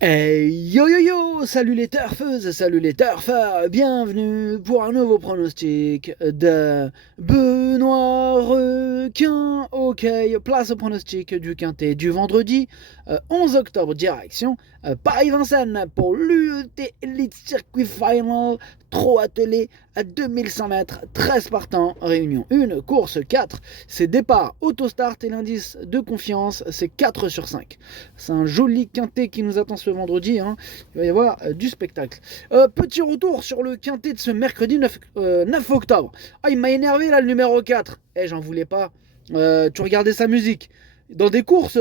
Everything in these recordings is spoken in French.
Hey yo yo yo, salut les turfeuses, salut les turfeurs, bienvenue pour un nouveau pronostic de Benoît Requin. Ok, place au pronostic du quintet du vendredi 11 octobre, direction Paris-Vincennes pour l'UET Elite Circuit Final, trop attelé à 2100 mètres, 13 partants, réunion 1, course 4, c'est départ, autostart et l'indice de confiance, c'est 4 sur 5. C'est un joli quintet qui nous attend ce vendredi, hein. Il va y avoir du spectacle. Petit retour sur le quintet de ce mercredi 9 octobre. Ah, il m'a énervé là le numéro 4. J'en voulais pas. Tu regardais sa musique. Dans des courses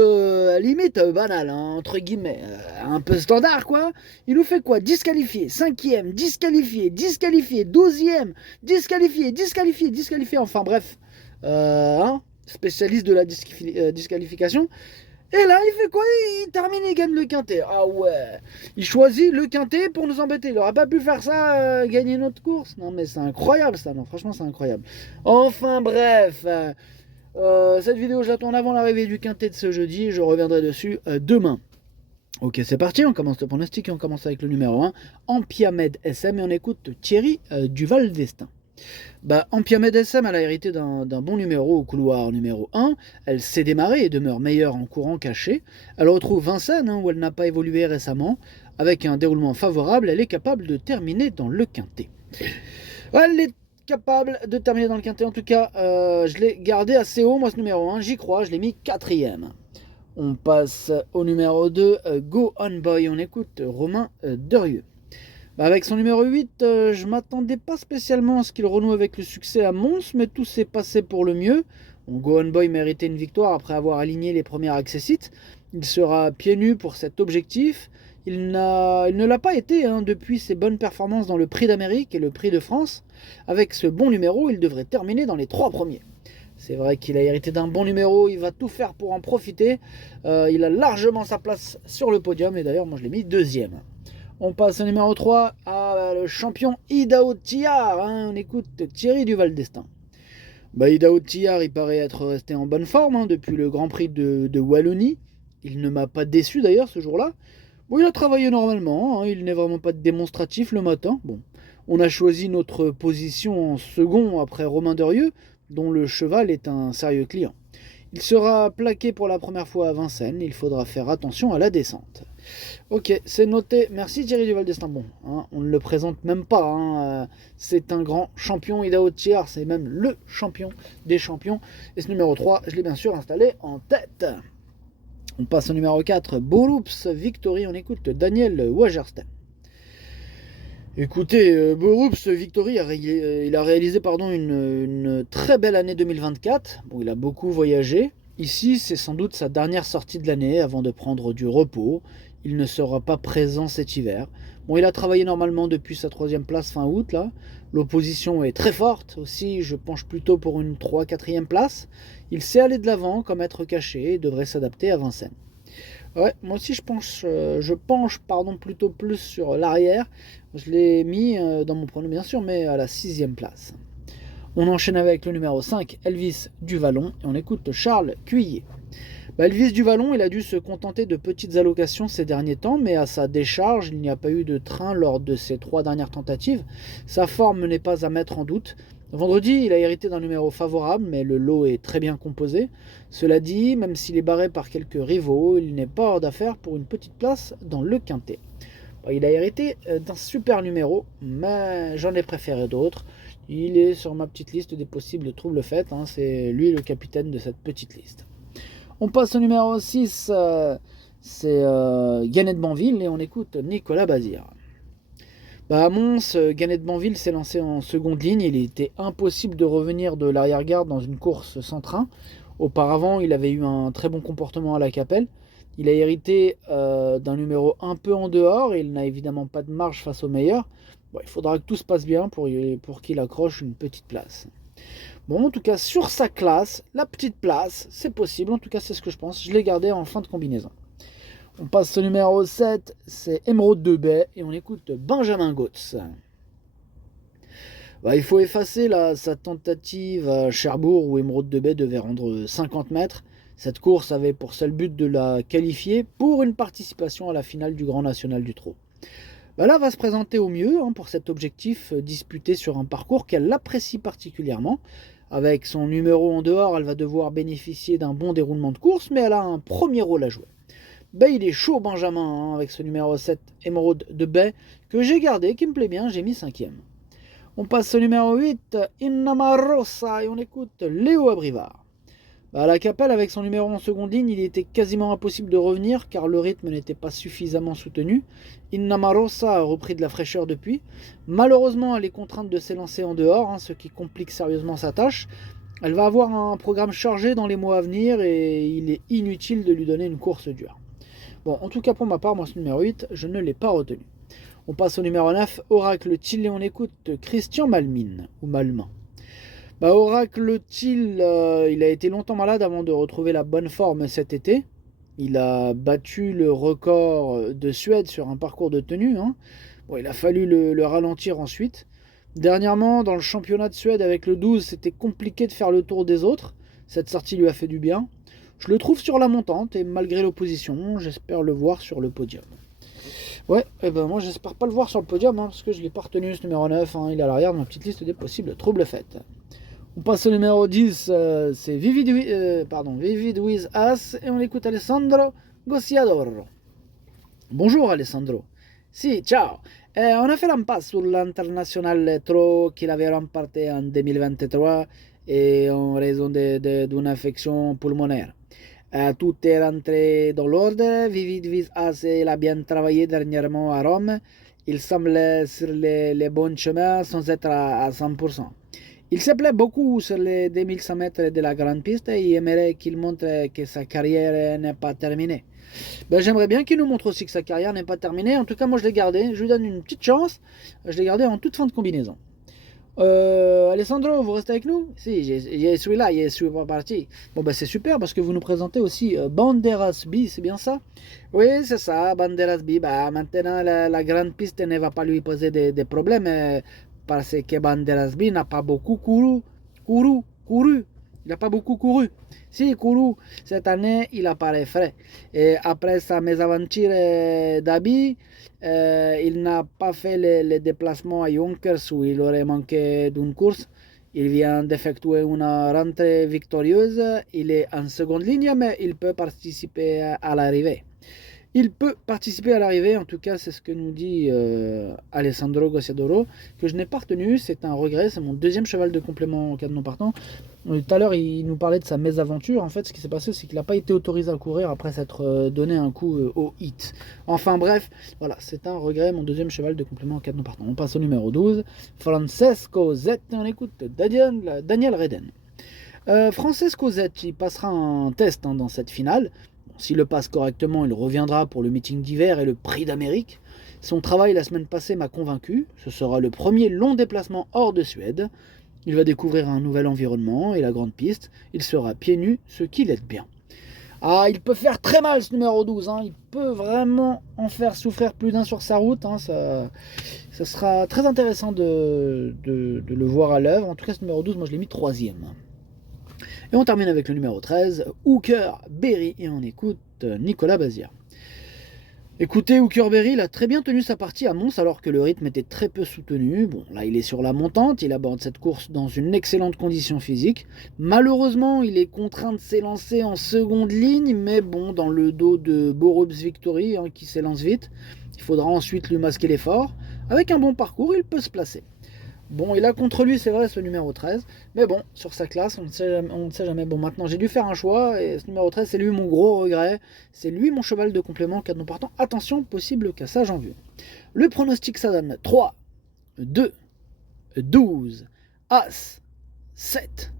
limite banales, hein, entre guillemets, un peu standard quoi. Il nous fait quoi? Disqualifié, 5e, disqualifié, disqualifié, 12e, disqualifié, disqualifié, disqualifié, enfin bref. Spécialiste de la disqualification. Et là, il fait quoi? Il termine, il gagne le quintet. Ah ouais. Il choisit le quintet pour nous embêter. Il aurait pas pu faire ça, gagner notre course. Non, mais c'est incroyable ça. Non, franchement, c'est incroyable. Enfin, bref. Cette vidéo, je la tourne avant l'arrivée du quintet de ce jeudi. Je reviendrai dessus demain. Ok, c'est parti. On commence le pronostic et on commence avec le numéro 1. Ampiamed SM et on écoute Thierry Duval d'Estaing. Ampiamed SM, elle a hérité d'un bon numéro au couloir numéro 1. Elle s'est démarrée et demeure meilleure en courant caché. Elle retrouve Vincennes, où elle n'a pas évolué récemment. Avec un déroulement favorable, elle est capable de terminer dans le quintet. Elle est capable de terminer dans le quintet. En tout cas, je l'ai gardé assez haut, moi, ce numéro 1. J'y crois, je l'ai mis 4e. On passe au numéro 2, Go On Boy. On écoute Romain Derieux. Avec son numéro 8, je m'attendais pas spécialement à ce qu'il renoue avec le succès à Mons, mais tout s'est passé pour le mieux. Go On Boy méritait une victoire après avoir aligné les premières accessites. Il sera pieds nus pour cet objectif. Il ne l'a pas été depuis ses bonnes performances dans le Prix d'Amérique et le Prix de France. Avec ce bon numéro, il devrait terminer dans les 3 premiers. C'est vrai qu'il a hérité d'un bon numéro, il va tout faire pour en profiter. Il a largement sa place sur le podium et d'ailleurs moi je l'ai mis 2e. On passe au numéro 3 à le champion Idaho Tillard. On écoute Thierry Duval d'Estaing. Idaho Tillard, il paraît être resté en bonne forme depuis le Grand Prix de Wallonie. Il ne m'a pas déçu d'ailleurs ce jour-là. Il a travaillé normalement, il n'est vraiment pas démonstratif le matin. On a choisi notre position en second après Romain Derieux, dont le cheval est un sérieux client. Il sera plaqué pour la première fois à Vincennes, il faudra faire attention à la descente. Ok, c'est noté. Merci Thierry Duval d'Estaing. On ne le présente même pas. C'est un grand champion. Idaho Tillard, c'est même le champion des champions. Et ce numéro 3, je l'ai bien sûr installé en tête. On passe au numéro 4, Borups Victory. On écoute Daniel Wagersten. Écoutez, Borups Victory, il a réalisé une très belle année 2024. Il a beaucoup voyagé. Ici, c'est sans doute sa dernière sortie de l'année avant de prendre du repos. Il ne sera pas présent cet hiver. Il a travaillé normalement depuis sa 3e place fin août. Là. L'opposition est très forte. Aussi, je penche plutôt pour une 3-4e place. Il sait aller de l'avant comme être caché et devrait s'adapter à Vincennes. Ouais, moi aussi je penche plutôt plus sur l'arrière. Je l'ai mis dans mon pronom bien sûr, mais à la 6e place. On enchaîne avec le numéro 5, Elvis Duvallon, et on écoute Charles Cuillet. Elvis Duvallon, il a dû se contenter de petites allocations ces derniers temps, mais à sa décharge, il n'y a pas eu de train lors de ses 3 dernières tentatives. Sa forme n'est pas à mettre en doute. Vendredi, il a hérité d'un numéro favorable, mais le lot est très bien composé. Cela dit, même s'il est barré par quelques rivaux, il n'est pas hors d'affaire pour une petite place dans le quintet. Il a hérité d'un super numéro, mais j'en ai préféré d'autres. Il est sur ma petite liste des possibles troubles faits. C'est lui le capitaine de cette petite liste. On passe au numéro 6, c'est Gannet de Banville et on écoute Nicolas Bazir. À Mons, Gannet de Banville s'est lancé en seconde ligne. Il était impossible de revenir de l'arrière-garde dans une course sans train. Auparavant, il avait eu un très bon comportement à la Capelle. Il a hérité d'un numéro un peu en dehors et il n'a évidemment pas de marge face au meilleur. Il faudra que tout se passe bien pour qu'il accroche une petite place. En tout cas, sur sa classe, la petite place, c'est possible. En tout cas, c'est ce que je pense. Je l'ai gardé en fin de combinaison. On passe au numéro 7, c'est Émeraude de Baie et on écoute Benjamin Gautz. Il faut effacer sa tentative à Cherbourg où Émeraude de Baie devait rendre 50 mètres. Cette course avait pour seul but de la qualifier pour une participation à la finale du Grand National du Trot. Là va se présenter au mieux pour cet objectif disputé sur un parcours qu'elle apprécie particulièrement. Avec son numéro en dehors, elle va devoir bénéficier d'un bon déroulement de course, mais elle a un premier rôle à jouer. Il est chaud Benjamin avec ce numéro 7, Émeraude de Bay, que j'ai gardé, qui me plaît bien, j'ai mis 5e. On passe au numéro 8, Innamarossa, et on écoute Léo Abrivard. À la Capelle, avec son numéro en seconde ligne, il était quasiment impossible de revenir car le rythme n'était pas suffisamment soutenu. Innamarossa a repris de la fraîcheur depuis. Malheureusement, elle est contrainte de s'élancer en dehors, ce qui complique sérieusement sa tâche. Elle va avoir un programme chargé dans les mois à venir et il est inutile de lui donner une course dure. En tout cas pour ma part, moi ce numéro 8, je ne l'ai pas retenu. On passe au numéro 9, Oracle Till, et on écoute Christian Malmin, ou Malmin. Oracle Till, il a été longtemps malade avant de retrouver la bonne forme cet été. Il a battu le record de Suède sur un parcours de tenue. Il a fallu le ralentir ensuite. Dernièrement, dans le championnat de Suède avec le 12, c'était compliqué de faire le tour des autres. Cette sortie lui a fait du bien. Je le trouve sur la montante et malgré l'opposition, j'espère le voir sur le podium. Moi j'espère pas le voir sur le podium parce que je l'ai pas retenu ce numéro 9. Il est à l'arrière de ma petite liste des possibles troubles faits. On passe au numéro 10, c'est Vivid With Us, et on écoute Alessandro Gocciadoro. Bonjour Alessandro. Si, ciao. On a fait l'impasse sur l'International Trot qu'il avait remporté en 2023 et en raison d'une affection pulmonaire. Tout est rentré dans l'ordre. Vivid With Us, il a bien travaillé dernièrement à Rome. Il semble sur les bons chemins sans être à 100%. Il se plaît beaucoup sur les 2100 mètres de la grande piste et il aimerait qu'il montre que sa carrière n'est pas terminée. J'aimerais bien qu'il nous montre aussi que sa carrière n'est pas terminée. En tout cas, moi je l'ai gardé. Je lui donne une petite chance. Je l'ai gardé en toute fin de combinaison. Alessandro, vous restez avec nous? Si, je suis là, je suis pas parti. C'est super parce que vous nous présentez aussi Banderas B, c'est bien ça? Oui, c'est ça, Banderas B. Maintenant, la grande piste ne va pas lui poser des problèmes. Parce que Banderas B n'a pas beaucoup couru. Il n'a pas beaucoup couru. Si, couru. Cette année, il apparaît frais. Et après sa mésaventure d'Abi, il n'a pas fait les déplacements à Yonkers où il aurait manqué d'une course. Il vient d'effectuer une rentrée victorieuse. Il est en seconde ligne, mais il peut participer à l'arrivée. En tout cas c'est ce que nous dit Alessandro Gocciadoro, que je n'ai pas retenu, c'est un regret, c'est mon deuxième cheval de complément en cas de non partant. Tout à l'heure il nous parlait de sa mésaventure, en fait ce qui s'est passé c'est qu'il n'a pas été autorisé à courir après s'être donné un coup au hit. Enfin bref, voilà, c'est un regret, mon deuxième cheval de complément en cas de non partant. On passe au numéro 12, Francesco Zet, on écoute Daniel Reden. Francesco Zet, il passera un test dans cette finale. S'il le passe correctement, il reviendra pour le meeting d'hiver et le prix d'Amérique. Son travail la semaine passée m'a convaincu. Ce sera le premier long déplacement hors de Suède. Il va découvrir un nouvel environnement et la grande piste. Il sera pieds nus, ce qui l'aide bien. Il peut faire très mal ce numéro 12. Il peut vraiment en faire souffrir plus d'un sur sa route. Ça sera très intéressant de le voir à l'œuvre. En tout cas, ce numéro 12, moi je l'ai mis 3e. Et on termine avec le numéro 13, Hooker Berry, et on écoute Nicolas Bazir. Écoutez, Hooker Berry, il a très bien tenu sa partie à Mons alors que le rythme était très peu soutenu. Là il est sur la montante, il aborde cette course dans une excellente condition physique. Malheureusement, il est contraint de s'élancer en seconde ligne, mais dans le dos de Borups Victory qui s'élance vite. Il faudra ensuite lui masquer l'effort. Avec un bon parcours, il peut se placer. Il a contre lui, c'est vrai, ce numéro 13. Mais sur sa classe, on ne sait jamais. Maintenant, j'ai dû faire un choix. Et ce numéro 13, c'est lui mon gros regret. C'est lui mon cheval de complément, 4 non partant. Attention, possible cassage en vue. Le pronostic, ça donne 3, 2, 12, As, 7,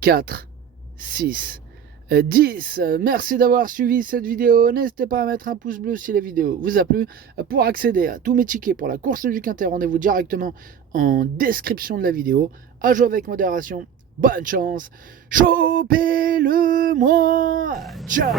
4, 6, 10. Merci d'avoir suivi cette vidéo. N'hésitez pas à mettre un pouce bleu si la vidéo vous a plu. Pour accéder à tous mes tickets pour la course du Quintet, rendez-vous directement en description de la vidéo. À jouer avec modération. Bonne chance. Chopez-le moi. Ciao.